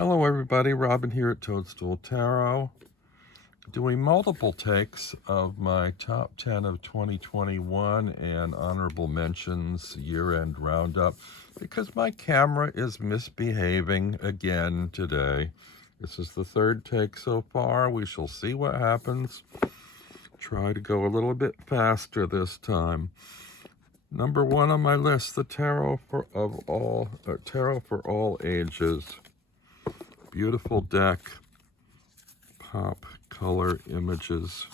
Hello everybody, Robin here at Toadstool Tarot, doing multiple takes of my top 10 of 2021 and honorable mentions year-end roundup because my camera is misbehaving again today. This is the third take so far. We shall see what happens. Try to go a little bit faster this time. Number one on my list, the Tarot for all ages. Beautiful deck, pop color images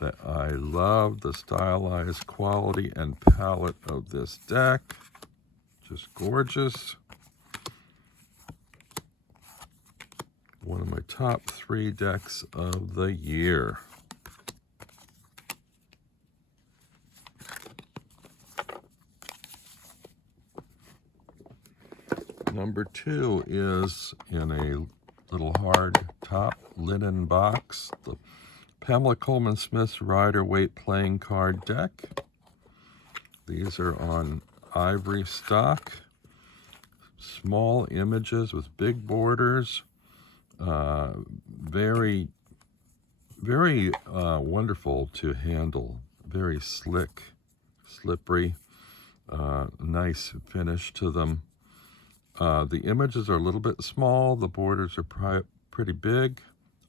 that I love. The stylized quality and palette of this deck, just gorgeous. One of my top 3 decks of the year. Number 2 is in a little hard top linen box, the Pamela Colman Smith's Rider-Waite playing card deck. These are on ivory stock, small images with big borders, very wonderful to handle, very slick, slippery, nice finish to them. The images are a little bit small. The borders are pretty big.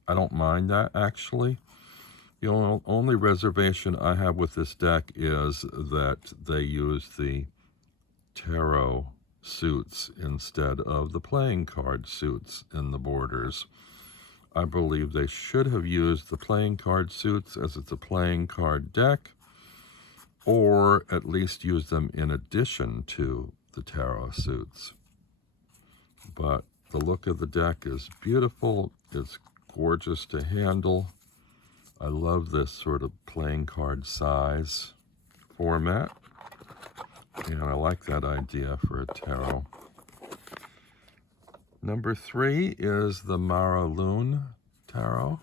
I don't mind that, actually. The only reservation I have with this deck is that they use the tarot suits instead of the playing card suits in the borders. I believe they should have used the playing card suits as it's a playing card deck, or at least use them in addition to the tarot suits. But the look of the deck is beautiful. It's gorgeous to handle. I love this sort of playing card size format, and I like that idea for a tarot. Number 3 is the Loon tarot.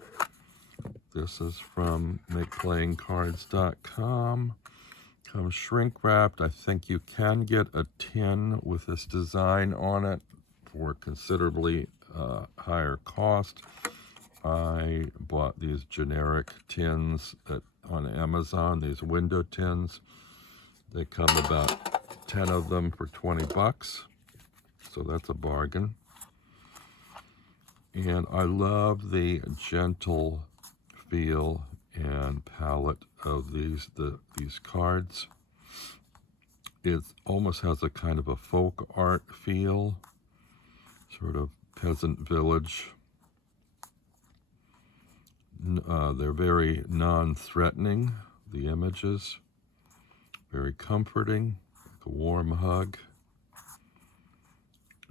This is from MakePlayingCards.com. Comes shrink wrapped. I think you can get a tin with this design on it for considerably higher cost. I bought these generic tins on Amazon, these window tins. They come about 10 of them for 20 bucks, so that's a bargain. And I love the gentle feel and palette of these cards. It almost has a kind of a folk art feel, sort of peasant village. They're very non-threatening, the images. Very comforting, like a warm hug.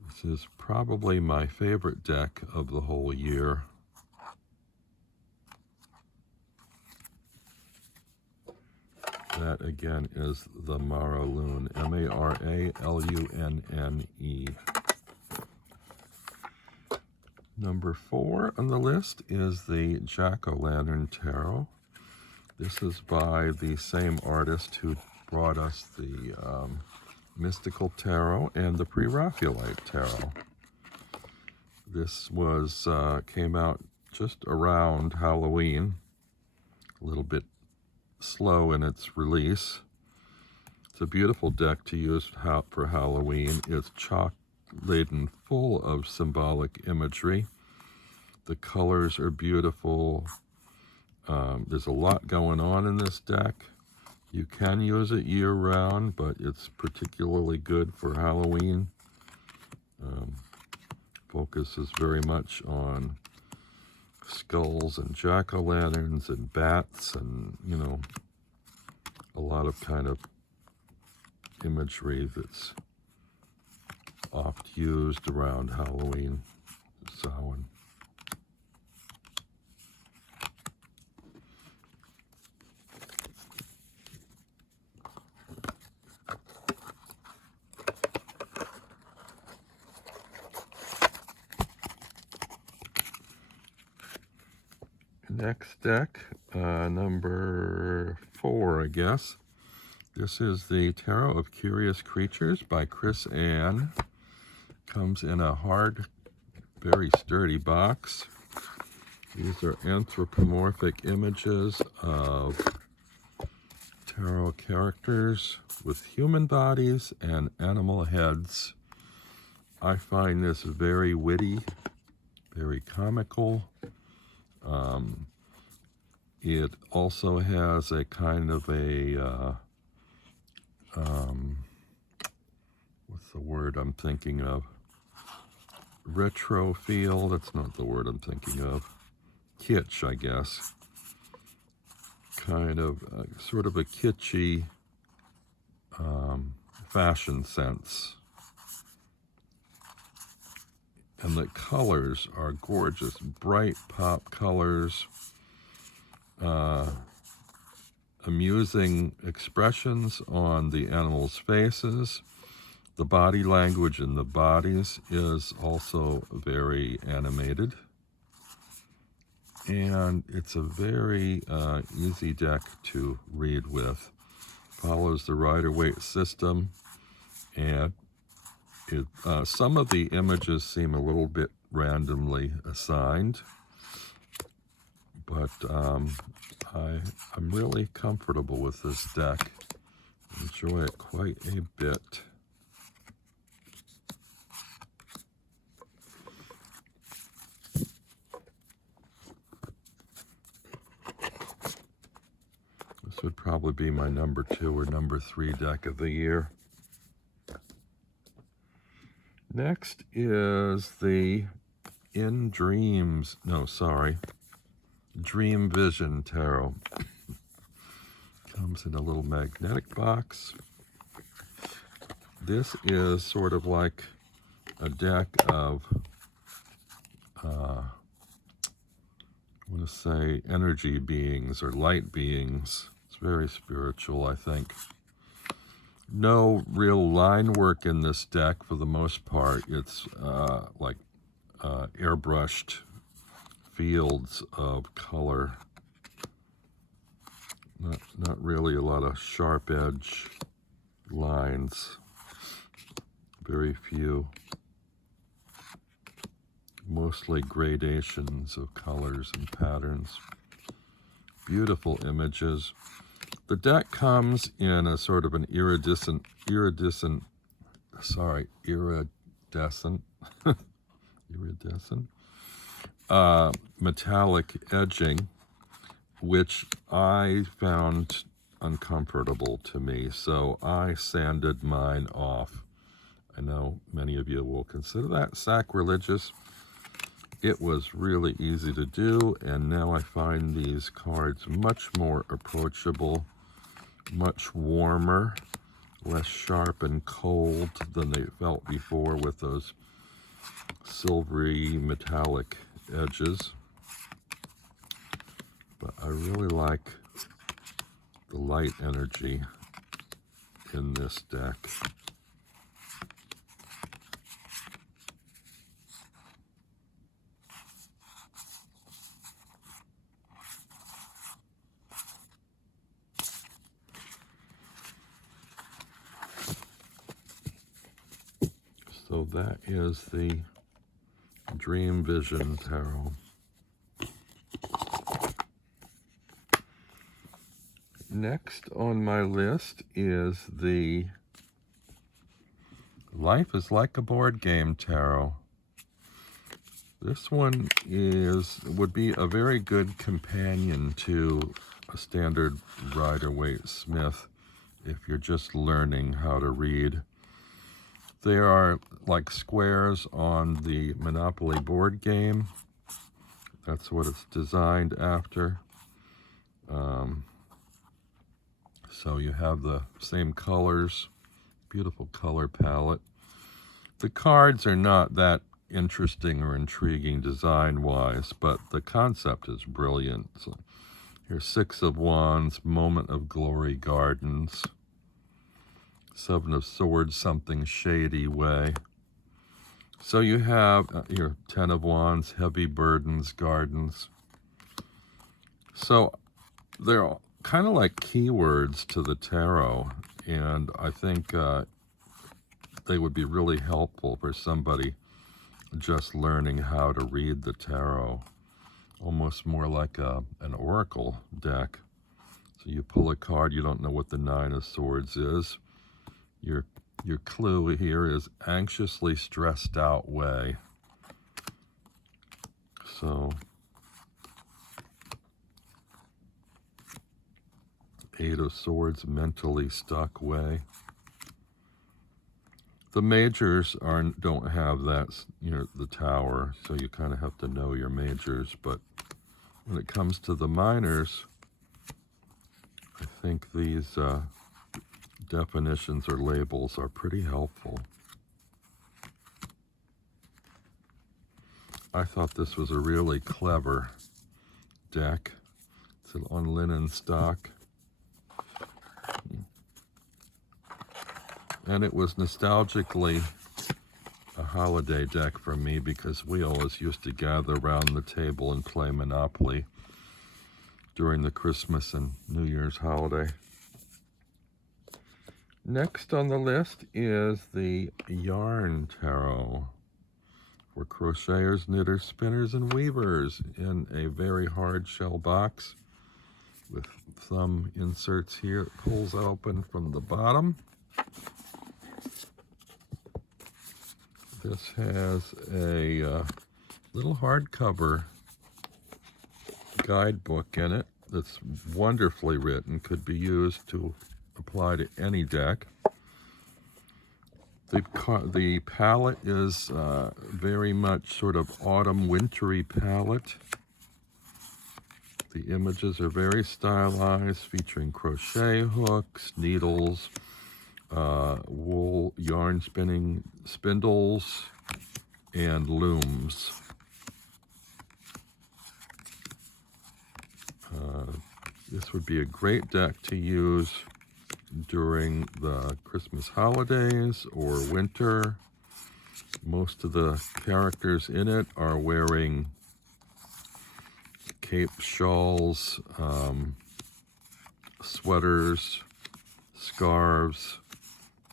This is probably my favorite deck of the whole year. That again is the Loon, M-A-R-A-L-U-N-N-E. Number 4 on the list is the Jackolantern Tarot. This is by the same artist who brought us the Mystical Tarot and the Pre-Raphaelite Tarot. This was came out just around Halloween, a little bit slow in its release. It's a beautiful deck to use for Halloween. It's chock-laden full of symbolic imagery. The colors are beautiful. There's a lot going on in this deck. You can use it year-round, but it's particularly good for Halloween. Focuses very much on skulls and jack-o'-lanterns and bats and, you know, a lot of kind of imagery that's oft used around Halloween, Samhain. Next deck, number 4, I guess. This is the Tarot of Curious Creatures by Chris Ann. Comes in a hard, very sturdy box. These are anthropomorphic images of tarot characters with human bodies and animal heads. I find this very witty, very comical. It also has a kind of a, what's the word I'm thinking of? Retro feel, that's not the word I'm thinking of. Kitsch, I guess. Kind of, sort of a kitschy fashion sense. And the colors are gorgeous, bright pop colors, amusing expressions on the animals' faces. The body language in the bodies is also very animated. And it's a very easy deck to read with. Follows the Rider-Waite system, and some of the images seem a little bit randomly assigned, but I'm really comfortable with this deck. Enjoy it quite a bit. This would probably be my number 2 or number 3 deck of the year. Next is the Dream Vision Tarot. Comes in a little magnetic box. This is sort of like a deck of, I want to say, energy beings or light beings. It's very spiritual, I think. No real line work in this deck for the most part. It's like airbrushed fields of color. Not really a lot of sharp edge lines. Very few. Mostly gradations of colors and patterns. Beautiful images. The deck comes in a sort of an iridescent metallic edging, which I found uncomfortable to me, so I sanded mine off. I know many of you will consider that sacrilegious. It was really easy to do, and now I find these cards much more approachable, much warmer, less sharp and cold than they felt before with those silvery metallic edges. But I really like the light energy in this deck. So that is the Dream Vision Tarot. Next on my list is the Life is Like a Board Game Tarot. This one would be a very good companion to a standard Rider-Waite Smith if you're just learning how to read. They are like squares on the Monopoly board game. That's what it's designed after. So you have the same colors, beautiful color palette. The cards are not that interesting or intriguing design-wise, but the concept is brilliant. So here's 6 of Wands, Moment of Glory Gardens. 7 of Swords, something shady way. So you have your 10 of Wands, Heavy Burdens Gardens. So they're kind of like keywords to the tarot, and I think they would be really helpful for somebody just learning how to read the tarot. Almost more like an oracle deck. So you pull a card, you don't know what the Nine of Swords is. Your clue here is anxiously stressed out way. So Eight of Swords, mentally stuck way. The majors don't have that, the Tower, so you kind of have to know your majors. But when it comes to the minors, I think these definitions or labels are pretty helpful. I thought this was a really clever deck. It's on linen stock. And it was nostalgically a holiday deck for me because we always used to gather around the table and play Monopoly during the Christmas and New Year's holiday. Next on the list is the Yarn Tarot for crocheters, knitters, spinners, and weavers in a very hard shell box with thumb inserts here. It pulls open from the bottom. This has a little hardcover guidebook in it that's wonderfully written, could be used to apply to any deck. The palette is very much sort of autumn wintry palette. The images are very stylized, featuring crochet hooks, needles, wool yarn spinning spindles, and looms. This would be a great deck to use during the Christmas holidays or winter. Most of the characters in it are wearing cape, shawls, sweaters, scarves,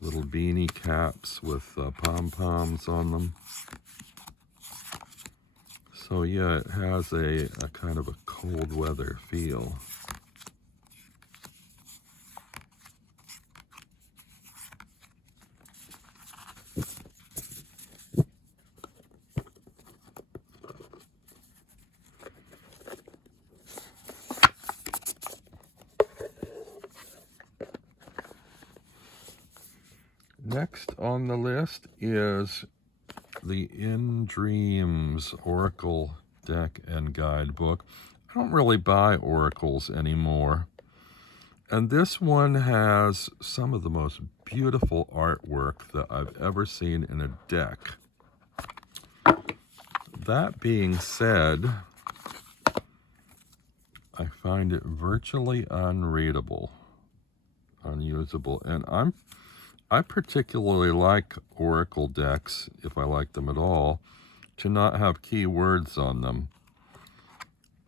little beanie caps with pom-poms on them. So yeah, it has a kind of a cold weather feel. Next on the list is the In Dreams Oracle deck and guidebook. I don't really buy oracles anymore. And this one has some of the most beautiful artwork that I've ever seen in a deck. That being said, I find it virtually unreadable, unusable, and I particularly like oracle decks, if I like them at all, to not have keywords on them.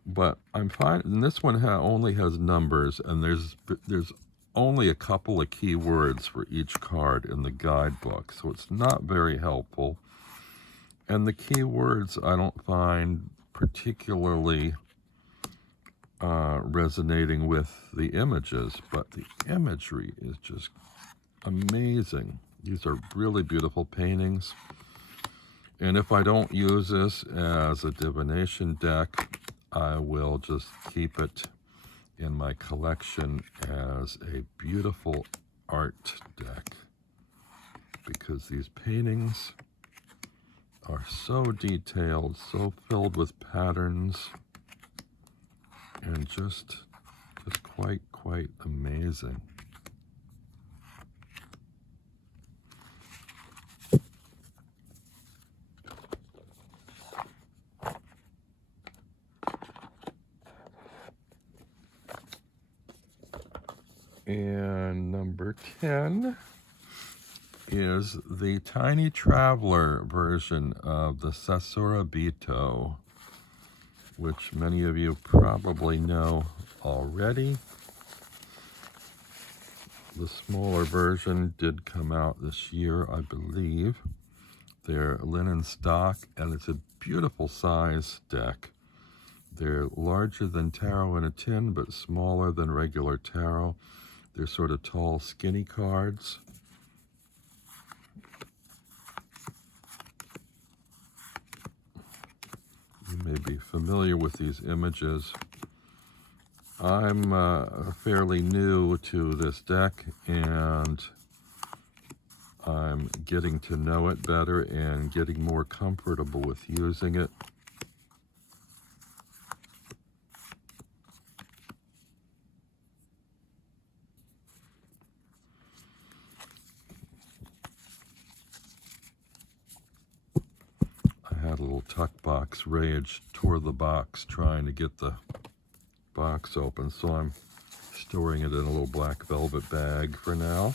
But I'm fine, and this one only has numbers, and there's only a couple of keywords for each card in the guidebook, so it's not very helpful. And the keywords I don't find particularly resonating with the images, but the imagery is just amazing. These are really beautiful paintings. And if I don't use this as a divination deck, I will just keep it in my collection as a beautiful art deck, because these paintings are so detailed, so filled with patterns, and just quite amazing. And number 10 is the Tiny Traveler version of the Sasurabito, which many of you probably know already. The smaller version did come out this year, I believe. They're linen stock, and it's a beautiful size deck. They're larger than tarot in a tin, but smaller than regular tarot. They're sort of tall, skinny cards. You may be familiar with these images. I'm fairly new to this deck, and I'm getting to know it better and getting more comfortable with using it. I had a little tuck box rage, tore the box trying to get the box open, so I'm storing it in a little black velvet bag for now.